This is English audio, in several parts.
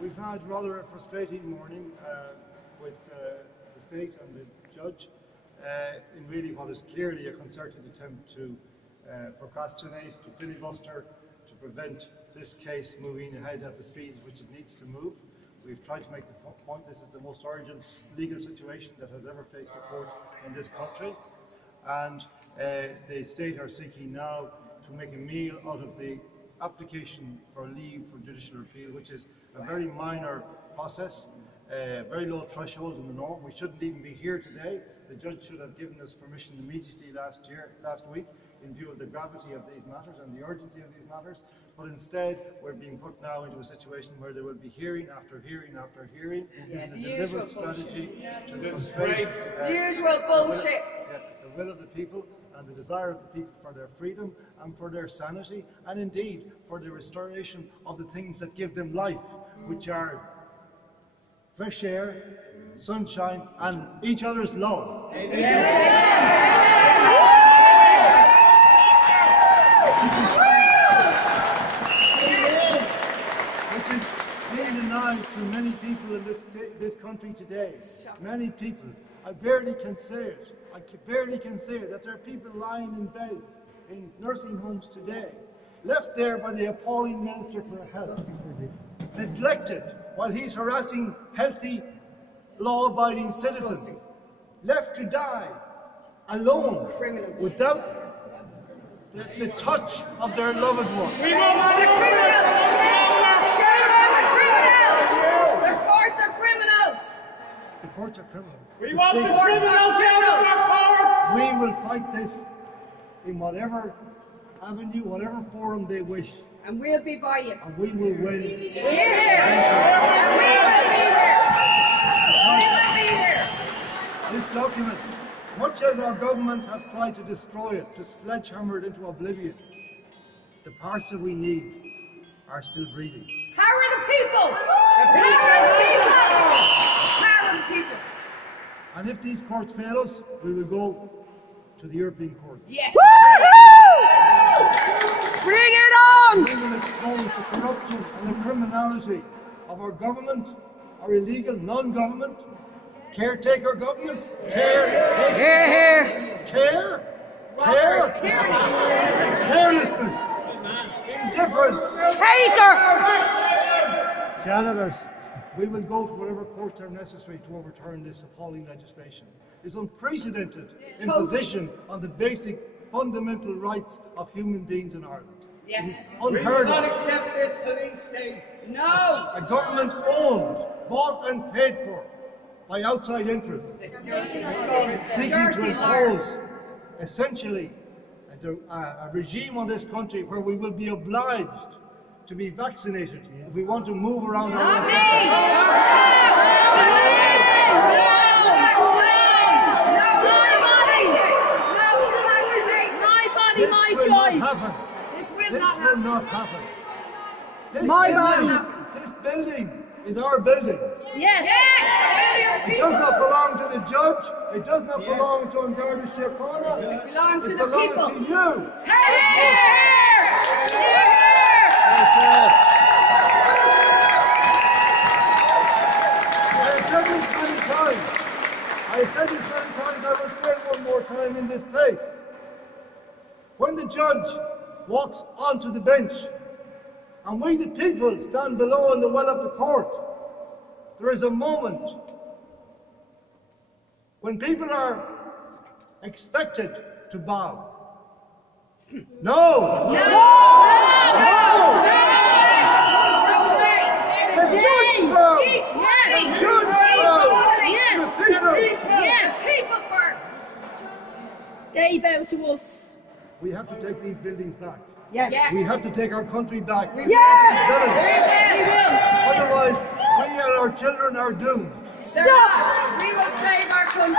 We've had rather a frustrating morning with the state and the judge in really what is clearly a concerted attempt to procrastinate, to filibuster, to prevent this case moving ahead at the speed at which it needs to move. We've tried to make the point this is the most urgent legal situation that has ever faced a court in this country, and the state are seeking now to make a meal out of the application for leave for judicial appeal, which is a very minor process, very low threshold in the norm. We shouldn't even be here today. The judge should have given us permission immediately last week in view of the gravity of these matters and the urgency of these matters, but instead we're being put now into a situation where there will be hearing after hearing after hearing. This is a deliberate strategy to frustrate the usual bullshit. The will of the people and the desire of the people for their freedom and for their sanity, and indeed for the restoration of the things that give them life, which are fresh air, sunshine, and each other's love. Which is being denied to many people in this country today. Many people. I barely can say it. I barely can say it, that there are people lying in beds in nursing homes today, left there by the appalling Minister for Health, neglected while he's harassing healthy, law-abiding citizens, left to die alone, without the touch of their loved ones. Shame on the criminals! Shame on the criminals! The courts are criminals! The courts are criminals. We want the criminals out of our courts! We will fight this in whatever avenue, whatever forum they wish. And we'll be by you. And we will win. We're here! And we will be here! We will be here! This document, much as our governments have tried to destroy it, to sledgehammer it into oblivion, the parts that we need are still breathing. Power the people! Power the people! Power the people! And if these courts fail us, we will go to the European Court. Yes! Bring it on! We will expose the corruption and the criminality of our government, our illegal non-government, caretaker government, carelessness, indifference, janitors. We will go to whatever courts are necessary to overturn this appalling legislation. It's unprecedented imposition on the basic fundamental rights of human beings in Ireland. Yes. We will Unheard not of. accept this police state. No! A government owned, bought and paid for by outside interests, Dirty scum. seeking to Dirty impose essentially a regime on this country where we will be obliged to be vaccinated if we want to move around our Not me! My choice. This will not happen. My body. This building is our building. Yes! It does not belong to the judge. It does not belong to Garda Síochána. It belongs to the It belongs people. to you. Here! Here! I have said this many times. I will say it one more time in this place. When the judge walks onto the bench and we the people stand below in the well of the court, there is a moment when people are expected to bow. No! No! The judge bow! Yes! The judge bow! Yes! The people! Yes! People first! They bow to us. We have to take these buildings back. Yes. Yes. We have to take our country back. We Yes. will. Otherwise, we and our children are doomed. Sir, we will save our country.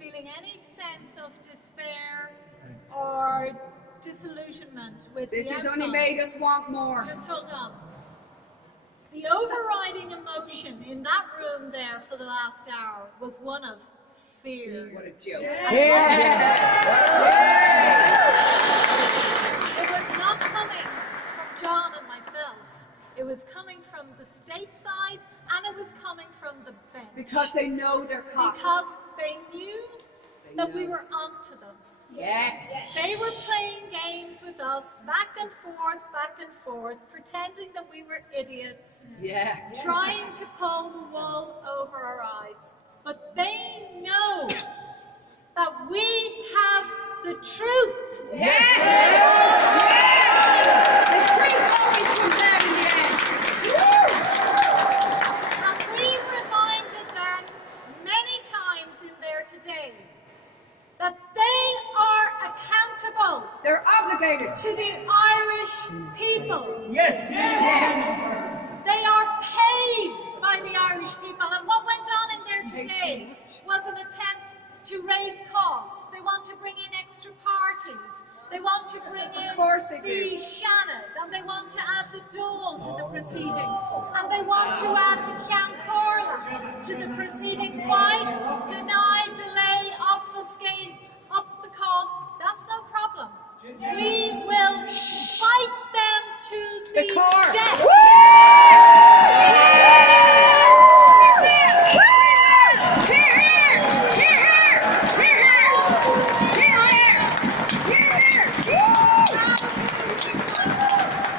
Feeling any sense of despair or disillusionment disillusionment with This the has only outcome. made us want more. Just hold on. The overriding emotion in that room there for the last hour was one of fear. What a joke. It was not coming from John and myself. It was coming from the state side, and it was coming from the bench. Because they know their cost. Because they knew that we were onto them. Yes. They were playing games with us, back and forth, pretending that we were idiots, Yeah. trying to pull the wool over our eyes. But they know that we have the truth. Yes. The truth always comes out in the end. And we reminded them many times in there today that they are accountable They're obligated. to the Irish people. Yes. They are paid by the Irish people, and what went on in there today was an attempt to raise costs. They want to bring in extra parties. They want to bring in the Shannon, and they want to add the Dole to the proceedings, and they want to add the Ceann Comhairle to the proceedings. Why? Deny, delay, obfuscate, up the cost. That's no problem. We will fight them to the core. death.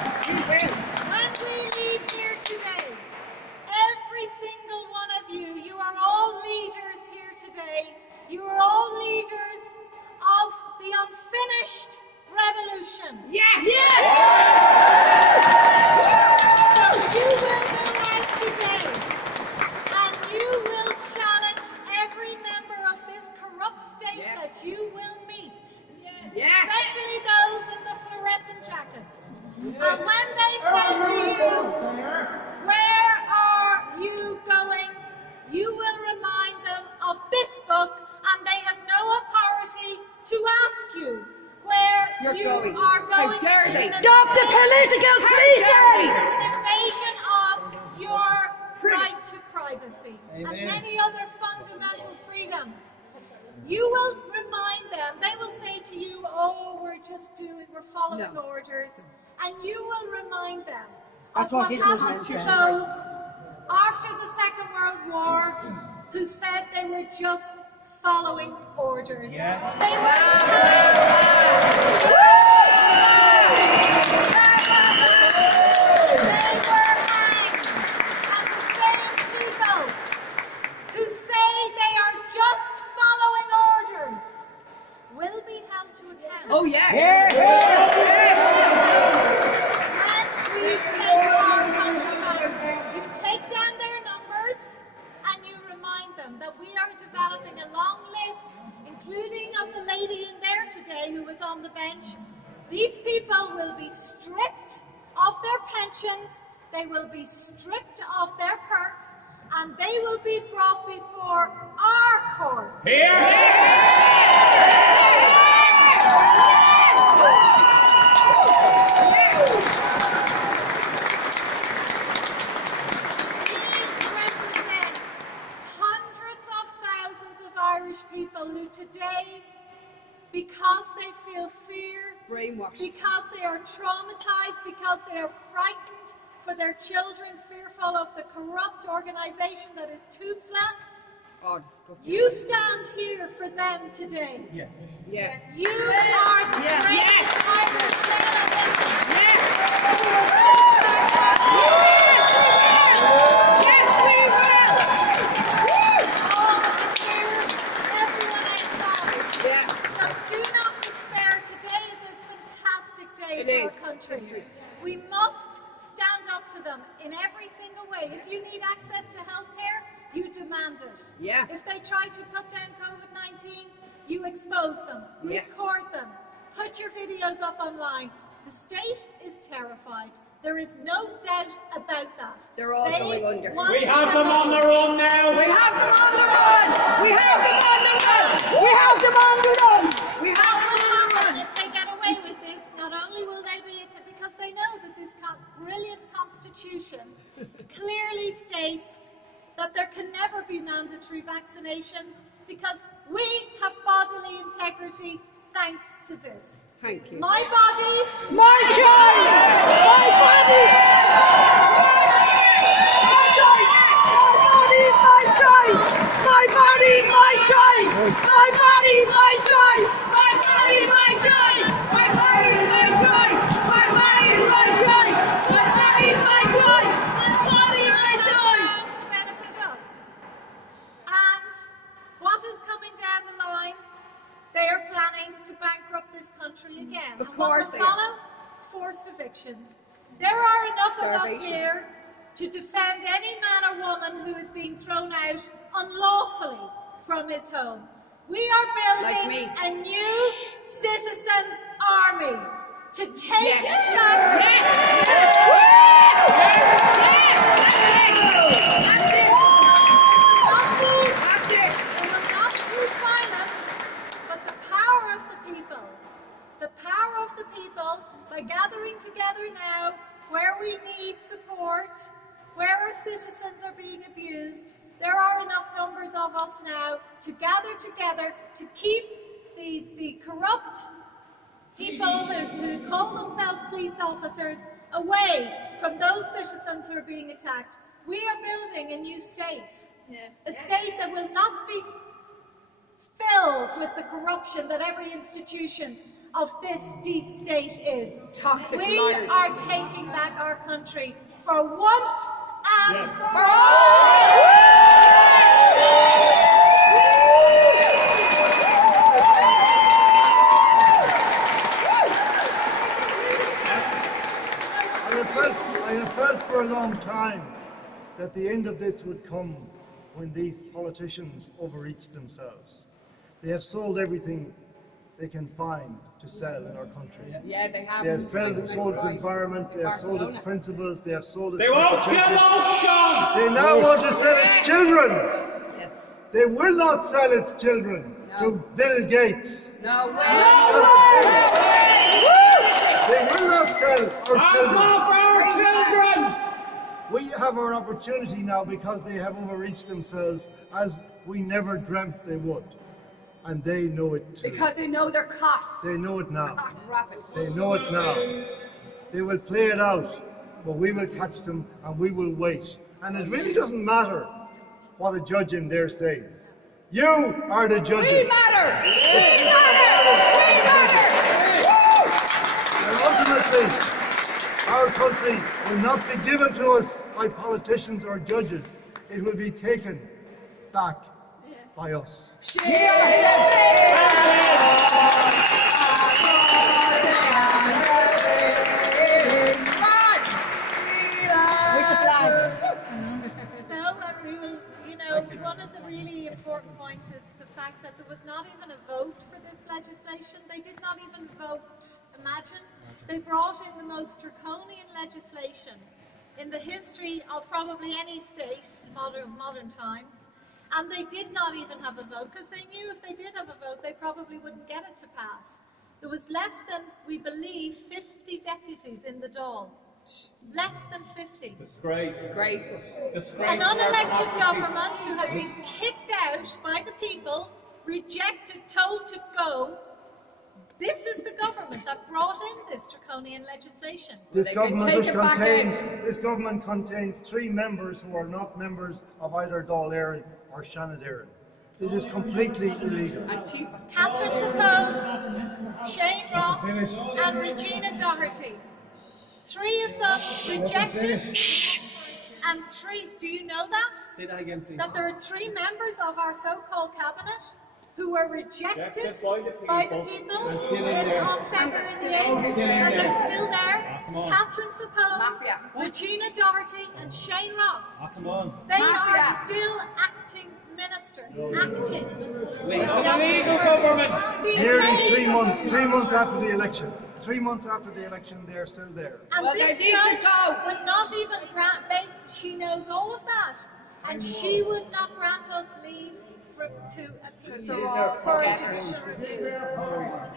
When we leave here today, every single one of you, you are all leaders here today. You are all leaders of the unfinished revolution. Yes. So you will go out today and you will challenge every member of this corrupt state that you will meet. Yes. Especially those in the fluorescent jackets. And when they say to you, where are you going? You will remind them of this book, and they have no authority to ask you where you going. are going. How dare they? Stop the political This policing! is an invasion of your right to privacy and many other fundamental freedoms. You will remind them, they will say to you, oh, we're following orders. And you will remind them of what happened to those after the Second World War who said they were just following orders. Yes. They were hanged. And the same people who say they are just following orders will be held to account. Oh, yeah. When we take our country back, you take down their numbers and you remind them that we are developing a long list, including of the lady in there today who was on the bench. These people will be stripped of their pensions, they will be stripped of their perks, and they will be brought before our courts. Represent hundreds of thousands of Irish people who today, because they feel fear, Brainwashed. because they are traumatized, because they are frightened for their children, fearful of the corrupt organisation that is TUSLA, Oh, disgusting. you stand here for them today. Yes. Yeah. You are the Yes. great Yes. Irish citizens. Yes. Everyone outside. Yeah. So do not despair. Today is a fantastic day It for is. our country. We must stand up to them in every single way. If you need access to healthcare, you demand it. Yeah. If they try to put down COVID-19, you expose them, Yeah. record them, put your videos up online. The state is terrified. There is no doubt about that. They're all going under. want We to have them on the demolish. run now. We have them on the run! We have them on the run! We have them on the run! We have them on the run! If they get away with this, not brilliant constitution clearly states that there can never be mandatory vaccinations because we have bodily integrity thanks to this. Thank you. My body, My choice! My body! My choice! My choice! My body, my choice! My body, my choice! My body, my choice! My body, my choice! My body, my choice! My body, my choice! My body, my choice! to benefit us. And what is coming down the line? They are planning to bankrupt this country again. Of And course what they will are. follow? Forced evictions. There are enough of us Starvation. here to defend any man or woman who is being thrown out unlawfully from his home. We are Like building me. a new citizens' army to take Yes. back. It will not use violence, but the power of the people. The power of the people by gathering together now where we need support, where our citizens are being abused. There are enough numbers of us now to gather together to keep the corrupt people who call themselves police officers away from those citizens who are being attacked. We are building a new state. A state that will not be filled with the corruption that every institution of this deep state is. Toxic We liars. are taking back our country for once and for I have felt for a long time that the end of this would come when these politicians overreach themselves. They have sold everything they can find to sell in our country. Yeah, they have. They have sold its environment, they have sold its principles, they have sold its They won't sell constitutions. us, They now want to sell its children. They will not sell its children to Bill Gates. No way. They will not sell our I'm children. all for our children! We have our opportunity now because they have overreached themselves as we never dreamt they would. And they know it too. Because they know they're caught. They know it now. Rapid. They know it now. They will play it out, but we will catch them and we will wait. And it really doesn't matter what a judge in there says. You are the judges. We matter! We matter! We matter! And ultimately, our country will not be given to us by politicians or judges. It will be taken back by us. we will, one of the really important points is the fact that there was not even a vote for this legislation. They did not even vote. Imagine. They brought in the most draconian legislation in the history of probably any state, modern times. And they did not even have a vote, because they knew if they did have a vote, they probably wouldn't get it to pass. There was less than, we believe, 50 deputies in the Dáil. Less than 50. Disgraceful. An unelected government who had been kicked out by the people, rejected, told to go. This is the government that brought in this draconian legislation. This They can government, take which it back this government contains 3 members who are not members of either Dáil Éireann or Seanad Éireann. This is completely illegal. Antifa. Catherine Suppose, Shane Ross, and Regina Doherty. 3 of them rejected, and 3. Do you know that? Say that again, please. That there are 3 members of our so-called cabinet who were rejected by the people on February the 8th, and they're still there. Catherine Suppose, Mafia. Regina Doherty, and Shane Ross. Come on. They Mafia. are still acting ministers. Acting. It's an illegal government. Nearly 3 months, 3 months after the election. 3 months after the election, they are still there. And Well, this they need to judge go. would not even grant, she knows all of that, and she would not grant us leave to appeal for a judicial review.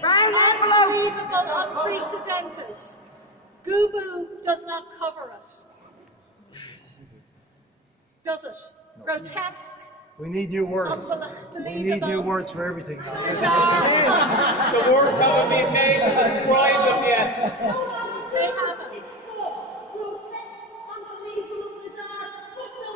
Brown envelope. Unbelievable, unprecedented. Goo-boo does not cover it. Does it? Grotesque. We need new words. We need new words for everything now. The words haven't been made to describe them yet. They haven't. Grotesque, unbelievable, bizarre, but no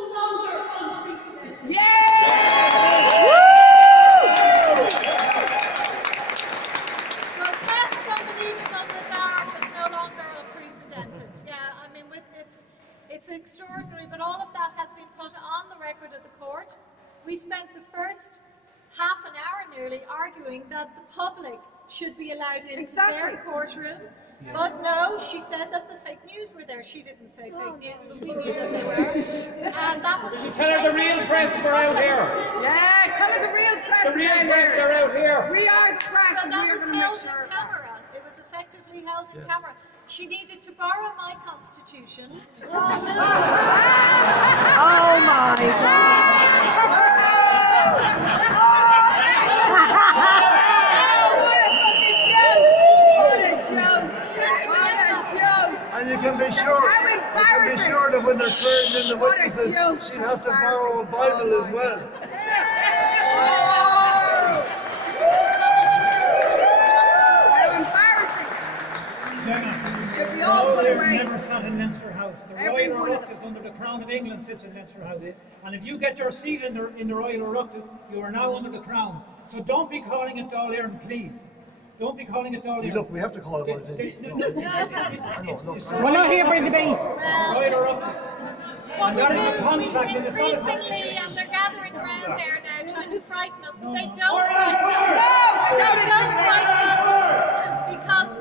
longer unprecedented. Yeah, I mean, it's extraordinary, but all of that has been put on the record of the court. We spent the first half an hour nearly arguing that the public should be allowed into their courtroom. Yeah. But no, she said that the fake news were there. She didn't say fake news, but we knew that they were. And that was tell her the real press were out here. Yeah, tell her the real press. The real press are out here. We are the press, so and that we are was going to held make sure. in camera. It was effectively held in camera. She needed to borrow my constitution. Oh my God. And you can be sure that when they're swearing in the witnesses, she'd have to borrow a Bible as well. Gemma, they've never sat in Leinster House. The Royal Oireachtas under the Crown of England sits in Leinster House. And if you get your seat in the Royal Oireachtas, you are now under the Crown. So don't be calling it Dáil Éireann, please. Don't be calling it Dáil Éireann. Look, we have to call it what it is. We're not here for the debate. Royal Oireachtas. What And that is a contract and it's not a increasingly, constitution. and they're gathering around there now trying to frighten us, but they don't frighten us. They don't frighten us because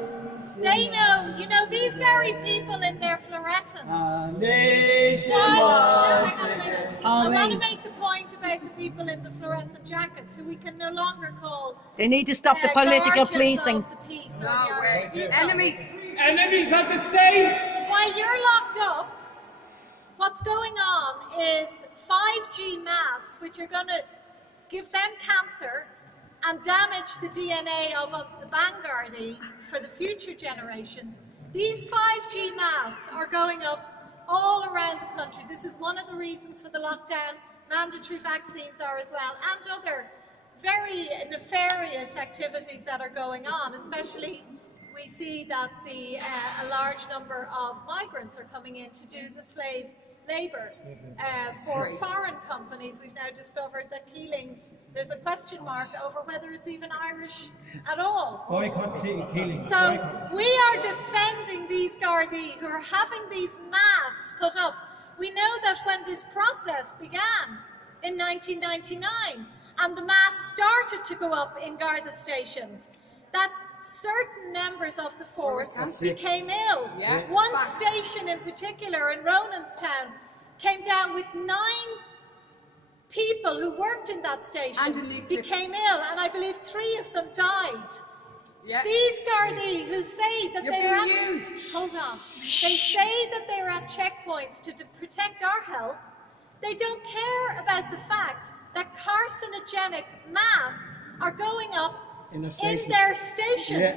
they know, you know, these very people in their fluorescence. I want to make the point about the people in the fluorescent jackets who we can no longer call. They need to stop the political guardians policing. of the peace or the Irish people. Enemies at the stage. While you're locked up, what's going on is 5G masks, which are going to give them cancer and damage the DNA of the Vanguardi for the future generations. These 5G masks are going up all around the country. This is one of the reasons for the lockdown. Mandatory vaccines are as well, and other very nefarious activities that are going on, especially we see that a large number of migrants are coming in to do the slave labour for foreign companies. We've now discovered that Keeling's, there's a question mark over whether it's even Irish at all. Boycott Keeling. So we are defending these Gardaí who are having these masks put up. We know that when this process began in 1999 and the masks started to go up in Garda stations, that certain members of the force became ill. Yeah. One station in particular in Ronanstown came down with 9 people who worked in that station became ill, and I believe 3 of them died. Yeah. These Gardaí who say that they're at, hold on, they say that they're at checkpoints to protect our health. They don't care about the fact that carcinogenic masks are going up in their stations. Yeah.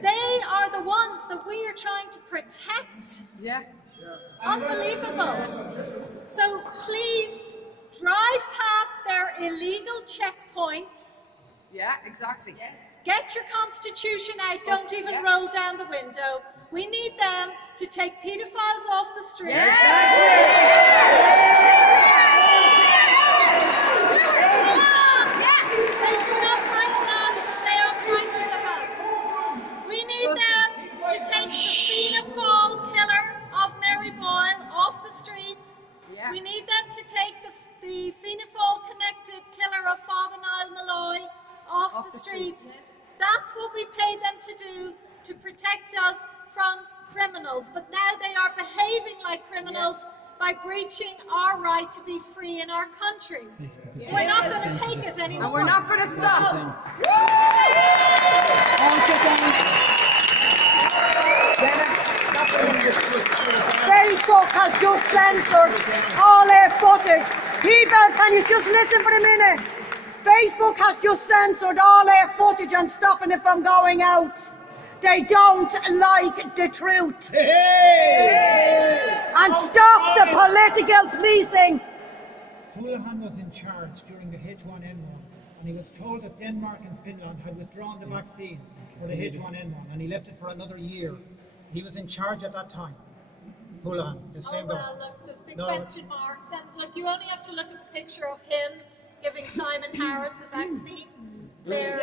They are the ones that we are trying to protect. Yeah. Unbelievable. So please drive past their illegal checkpoints. Yeah, exactly. Yeah. Get your constitution out. Don't even roll down the window. We need them to take paedophiles off the street. They do not frighten us. They are frightened of us. We need them to take the paedophile killer of Mary Boyle off the streets. Yeah. We need them to take the paedophile connected killer of Father Niall Malloy off the streets. That's what we pay them to do, to protect us from criminals. But now they are behaving like criminals by breaching our right to be free in our country. We're not going to take it anymore. And we're not going to stop. Facebook has just censored all their footage. People, can you just listen for a minute? Facebook has just censored all their footage and stopping it from going out. They don't like the truth. And stop the political policing. Houlihan was in charge during the H1N1, and he was told that Denmark and Finland had withdrawn the vaccine for the H1N1, and he left it for another year. He was in charge at that time. Houlihan, the same guy. Well, look, there's big question marks, and look, you only have to look at the picture of him giving Simon Harris the vaccine. There,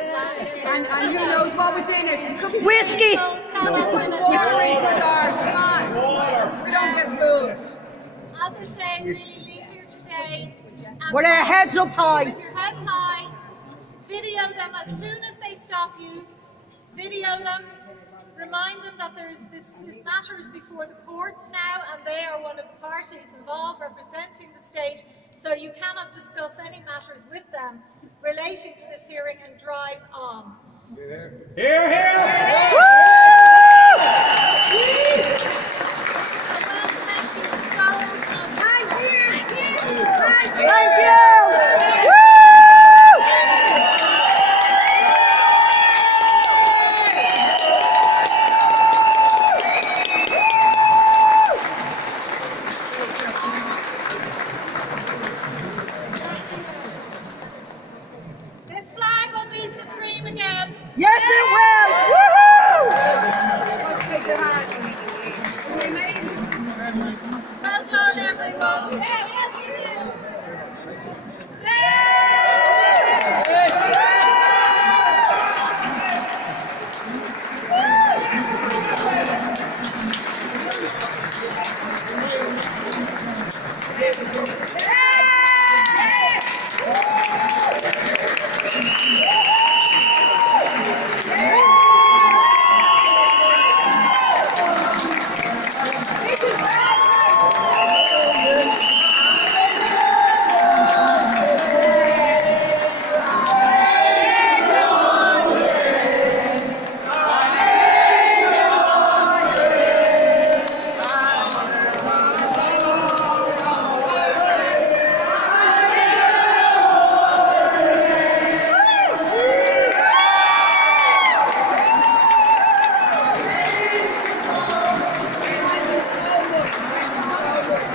And who knows what was in it? It could be Whiskey. Don't tell us in water. advance. Come on. We don't get food. As I say, really leave here today. and With our heads up high. With your heads high. Video them as soon as they stop you. Video them. Remind them that this matter is before the courts now, and they are one of the parties involved representing the state. So you cannot discuss any matters with them relating to this hearing and drive on. Hear, hear! Woo!